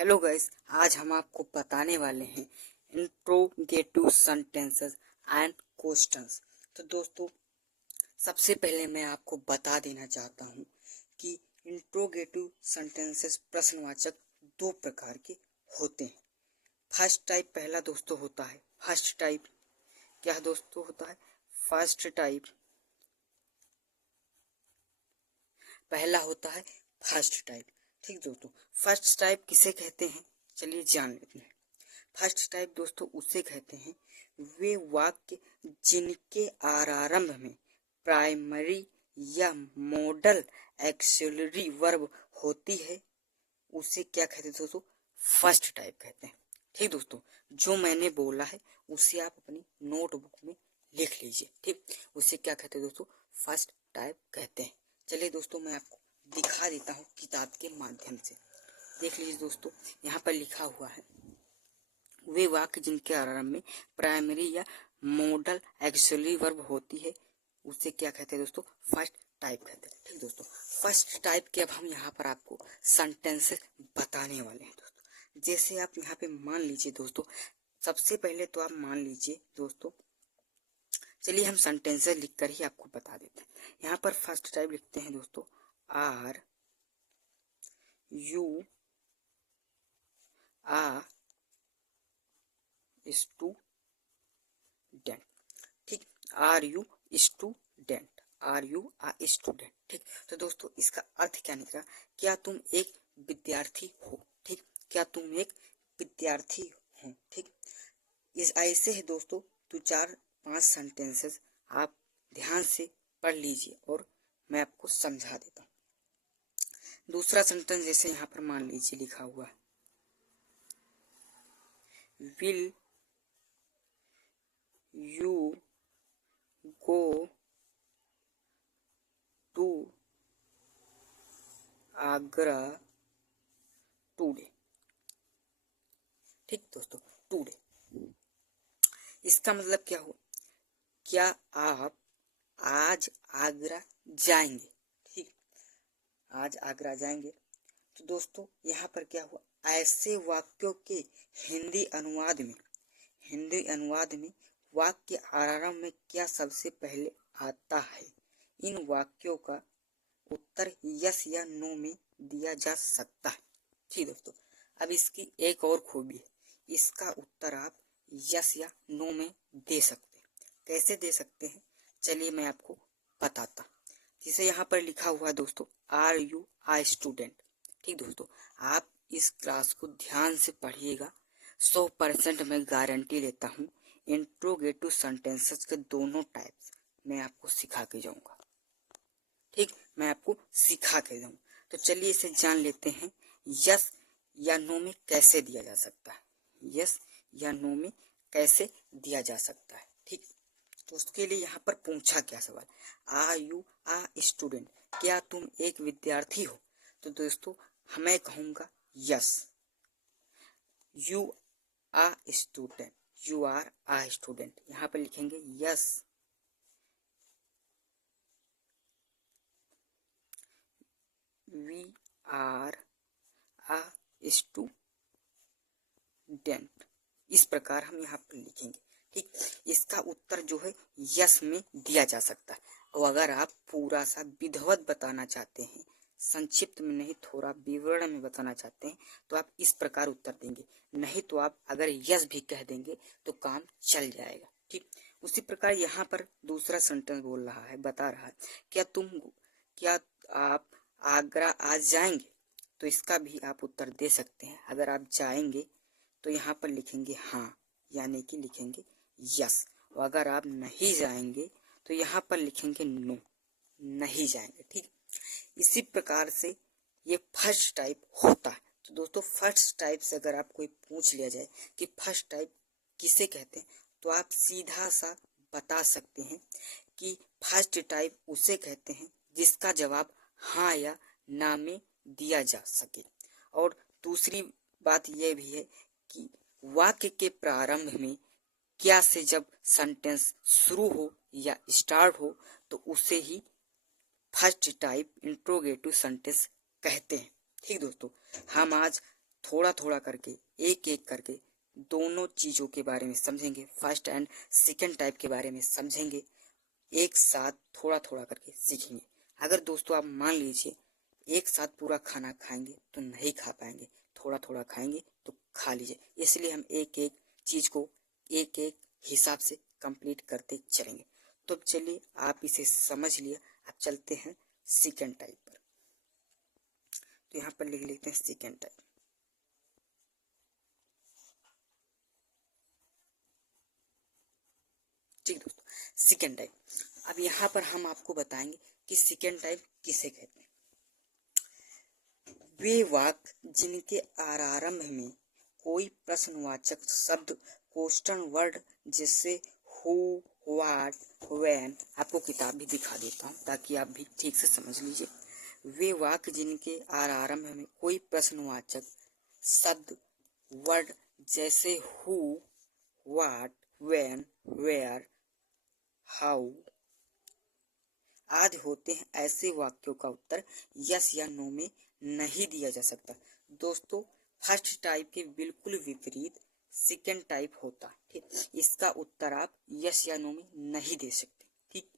Hello guys, आज हम आपको बताने वाले हैं इंट्रोगेटिव सेंटेंसेस एंड क्वेश्चंस। तो दोस्तों, सबसे पहले मैं आपको बता देना चाहता हूं कि इंट्रोगेटिव सेंटेंसेस प्रश्नवाचक दो प्रकार के होते हैं। फर्स्ट टाइप पहला दोस्तों होता है फर्स्ट टाइप। क्या दोस्तों होता है फर्स्ट टाइप? पहला होता है फर्स्ट टाइप। ठीक दोस्तों, फर्स्ट टाइप किसे कहते हैं चलिए जान लेते हैं। फर्स्ट टाइप दोस्तों उसे कहते हैं वे वाक्य जिनके आरंभ में प्राइमरी या मॉडल एक्सिलरी वर्ब होती है, उसे क्या कहते हैं दोस्तों? फर्स्ट टाइप कहते हैं। ठीक दोस्तों, जो मैंने बोला है उसे आप अपनी नोटबुक में लिख लीजिए। ठीक, उसे क्या कहते हैं दोस्तों? फर्स्ट टाइप कहते हैं। चलिए दोस्तों, मैं आपको दिखा देता हूँ किताब के माध्यम से। देख लीजिए दोस्तों, यहाँ पर लिखा हुआ है वे वाक्य जिनके आरंभ में प्राइमरी या मॉडल एक्सिलरी वर्ब होती है, उसे क्या कहते हैं दोस्तों? फर्स्ट टाइप कहते हैं। ठीक दोस्तों, फर्स्ट टाइप के अब हम यहाँ पर आपको सेंटेंसेस बताने वाले हैं दोस्तों। जैसे आप यहाँ पे मान लीजिए दोस्तों, सबसे पहले तो आप मान लीजिए दोस्तों, चलिए हम सेंटेंसेस लिखकर ही आपको बता देते हैं। यहाँ पर फर्स्ट टाइप लिखते हैं दोस्तों, आर यू आ स्टूडेंट। ठीक, are you student, are you a student. ठीक, तो दोस्तों इसका अर्थ क्या निकला? क्या तुम एक विद्यार्थी हो? ठीक, क्या तुम एक विद्यार्थी हो? ठीक, इस ऐसे है दोस्तों 2 4 5 सेंटेंसेस आप ध्यान से पढ़ लीजिए और मैं आपको समझा देता हूँ। दूसरा सेंटेंस जैसे यहाँ पर मान लीजिए लिखा हुआ है will you go to Agra today. ठीक दोस्तों, टुडे इसका मतलब क्या हुआ? क्या आप आज आगरा जाएंगे? ठीक, आज आगरा जाएंगे। तो दोस्तों यहाँ पर क्या हुआ? ऐसे वाक्यों के हिंदी अनुवाद में वाक्य आरंभ में क्या सबसे पहले आता है? इन वाक्यों का उत्तर यस या नो में दिया जा सकता है। ठीक दोस्तों, अब इसकी एक और खूबी है, इसका उत्तर आप यस या नो में दे सकते हैं। कैसे दे सकते हैं चलिए मैं आपको बताता। जैसे यहाँ पर लिखा हुआ है दोस्तों, आर यू आ स्टूडेंट। ठीक दोस्तों, आप इस क्लास को ध्यान से पढ़िएगा। 100% मैं गारंटी लेता हूँ इंट्रोगेटिव सेंटेंसेस के दोनों टाइप्स मैं आपको सिखा के जाऊंगा। ठीक, मैं आपको सिखा के जाऊंगा। तो चलिए इसे जान लेते हैं, यस या नो में कैसे दिया जा सकता है। यस या नो में कैसे दिया जा सकता है। ठीक, तो उसके लिए यहाँ पर पूछा क्या सवाल, आर यू आ स्टूडेंट, क्या तुम एक विद्यार्थी हो? तो दोस्तों मैं कहूँगा yes, you a student, you are a student. यहाँ पर लिखेंगे yes we are a student. इस प्रकार हम यहाँ पर लिखेंगे। ठीक, इसका उत्तर जो है यस में दिया जा सकता है। और अगर आप पूरा सा विधिवत बताना चाहते हैं, संक्षिप्त में नहीं थोड़ा विवरण में बताना चाहते हैं, तो आप इस प्रकार उत्तर देंगे। नहीं तो आप अगर यस भी कह देंगे तो काम चल जाएगा। ठीक, उसी प्रकार यहाँ पर दूसरा सेंटेंस बोल रहा है, बता रहा है क्या आप आगरा आज जाएंगे? तो इसका भी आप उत्तर दे सकते हैं। अगर आप जाएंगे तो यहाँ पर लिखेंगे हाँ, यानी कि लिखेंगे यस। और अगर आप नहीं जाएंगे तो यहाँ पर लिखेंगे नो, नहीं जाएंगे। ठीक, इसी प्रकार से ये फर्स्ट टाइप होता है। तो दोस्तों फर्स्ट टाइप से अगर आप कोई पूछ लिया जाए कि फर्स्ट टाइप किसे कहते हैं, तो आप सीधा सा बता सकते हैं कि फर्स्ट टाइप उसे कहते हैं जिसका जवाब हाँ या ना में दिया जा सके। और दूसरी बात यह भी है कि वाक्य के प्रारंभ में क्या से जब सेंटेंस शुरू हो या स्टार्ट हो तो उसे ही फर्स्ट टाइप इंट्रोगेटिव सेंटेंस कहते हैं। ठीक दोस्तों, हम आज थोड़ा थोड़ा करके एक एक करके दोनों चीज़ों के बारे में समझेंगे, फर्स्ट एंड सेकंड टाइप के बारे में समझेंगे, एक साथ थोड़ा थोड़ा करके सीखेंगे। अगर दोस्तों आप मान लीजिए एक साथ पूरा खाना खाएंगे तो नहीं खा पाएंगे, थोड़ा थोड़ा खाएंगे तो खा लीजिए। इसलिए हम एक एक चीज को एक एक हिसाब से कंप्लीट करते चलेंगे। तो चलिए आप इसे समझ लिया, अब चलते हैं सेकंड टाइप पर। तो यहाँ पर लिख लेते हैं सेकंड टाइप। ठीक दोस्तों, सेकंड टाइप। अब यहाँ पर हम आपको बताएंगे कि सेकंड टाइप किसे कहते हैं। वे वाक्य जिनके आरंभ में कोई प्रश्नवाचक शब्द क्वेश्चन वर्ड जैसे हु, व्हाट, व्हेन, आपको किताब भी दिखा देता हूँ ताकि आप भी ठीक से समझ लीजिए। वे वाक्य जिनके आरंभ में कोई प्रश्नवाचक शब्द वर्ड जैसे who, what, when, where, how आदि होते हैं, ऐसे वाक्यों का उत्तर यस या नो में नहीं दिया जा सकता। दोस्तों फर्स्ट टाइप के बिल्कुल विपरीत सेकंड टाइप होता है। ठीक, इसका उत्तर आप यस या नो में नहीं दे सकते। ठीक,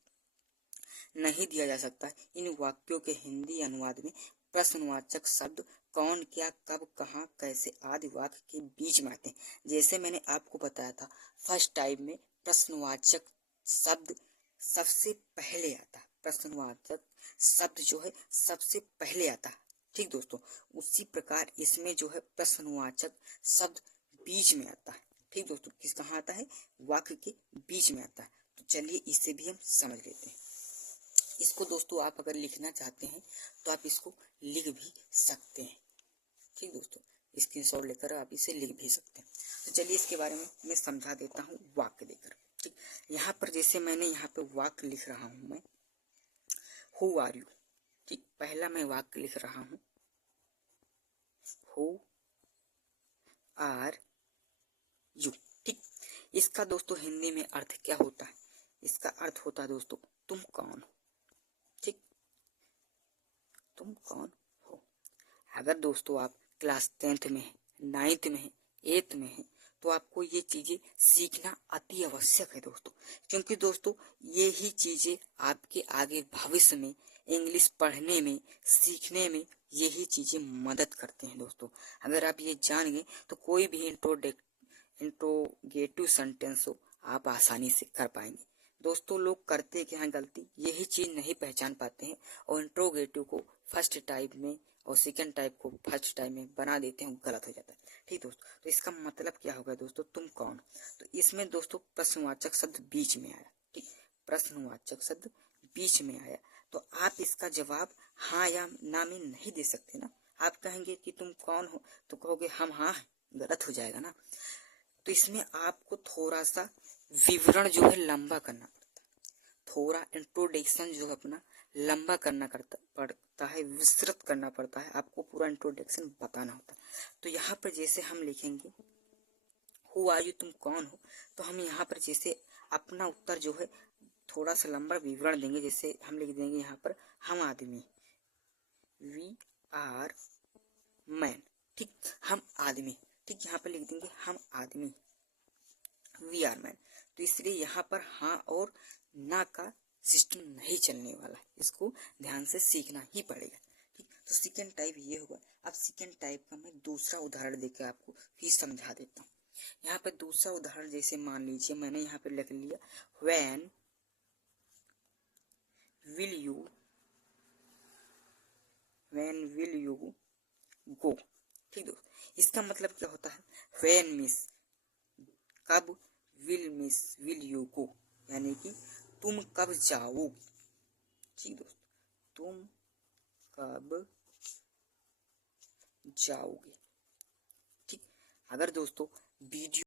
नहीं दिया जा सकता। इन वाक्यों के हिंदी अनुवाद में प्रश्नवाचक शब्द कौन, क्या, कब, कहाँ, कैसे आदि वाक्य के बीच में आते हैं। जैसे मैंने आपको बताया था फर्स्ट टाइप में प्रश्नवाचक शब्द सबसे पहले आता है, प्रश्नवाचक शब्द जो है सबसे पहले आता है। ठीक दोस्तों, उसी प्रकार इसमें जो है प्रश्नवाचक शब्द बीच में आता है। ठीक दोस्तों, किस कहाँ आता है, वाक्य के बीच में आता है। तो चलिए इसे भी हम समझ लेते हैं। इसको दोस्तों आप अगर लिखना चाहते हैं तो आप इसको लिख भी सकते हैं। ठीक दोस्तों, स्क्रीनशॉट लेकर आप इसे लिख भी सकते हैं। तो चलिए इसके बारे में मैं समझा देता हूँ वाक्य देकर। ठीक, यहाँ पर जैसे मैंने यहाँ पे वाक्य लिख रहा हूँ मैं, हु आर यू। ठीक, पहला मैं वाक्य लिख रहा हूँ हु आर यू। ठीक, इसका दोस्तों हिंदी में अर्थ क्या होता है, इसका अर्थ होता है दोस्तों तुम कौन हो। ठीक, तुम कौन हो। अगर दोस्तों आप क्लास 10th में है, 9th में है, 8th में है तो आपको ये चीजें सीखना अति आवश्यक है दोस्तों, क्योंकि दोस्तों ये ही चीजें आपके आगे भविष्य में इंग्लिश पढ़ने में, सीखने में यही चीजें मदद करते हैं दोस्तों। अगर आप ये जान गए तो कोई भी इंट्रोगेटिव सेंटेंस हो आप आसानी से कर पाएंगे। दोस्तों लोग करते क्या है गलती, यही चीज नहीं पहचान पाते हैं और इंट्रोगेटिव को फर्स्ट टाइप में और सेकंड टाइप को फर्स्ट टाइप में बना देते हैं, गलत हो जाता है। ठीक दोस्तों, तो इसका मतलब क्या होगा दोस्तों, तुम कौन। तो इसमें दोस्तों प्रश्नवाचक शब्द बीच में आया। ठीक, प्रश्नवाचक शब्द बीच में आया तो आप इसका जवाब हाँ या ना में नहीं दे सकते ना। आप कहेंगे कि तुम कौन हो तो कहोगे हम हाँ, गलत हो जाएगा ना। तो इसमें आपको थोड़ा सा विवरण जो है लंबा करना पड़ता है, थोड़ा इंट्रोडक्शन जो है अपना लंबा करना पड़ता है, विस्तृत करना पड़ता है, आपको पूरा इंट्रोडक्शन बताना होता है। तो यहाँ पर जैसे हम लिखेंगे हु आर यू, तुम कौन हो, तो हम यहाँ पर जैसे अपना उत्तर जो है थोड़ा सा लंबा विवरण देंगे। जैसे हम लिख देंगे यहाँ पर हम आदमी, वी आर मैन। ठीक, हम आदमी। ठीक, यहाँ पर लिख देंगे हम आदमी, वी आर मैन। तो इसलिए यहाँ पर हाँ और ना का सिस्टम नहीं चलने वाला है, इसको ध्यान से सीखना ही पड़ेगा। ठीक, तो सेकंड टाइप ये होगा। अब सेकंड टाइप का मैं दूसरा उदाहरण देकर आपको फिर समझा देता हूँ। यहाँ पे दूसरा उदाहरण जैसे मान लीजिए मैंने यहाँ पे लिख लिया व्हेन विल यू गो। ठीक दोस्त, इसका मतलब क्या होता है, व्हेन मिस कब, विल यू गो यानी कि तुम कब जाओगे। ठीक दोस्त, तुम कब जाओगे। ठीक, अगर दोस्तों वीडियो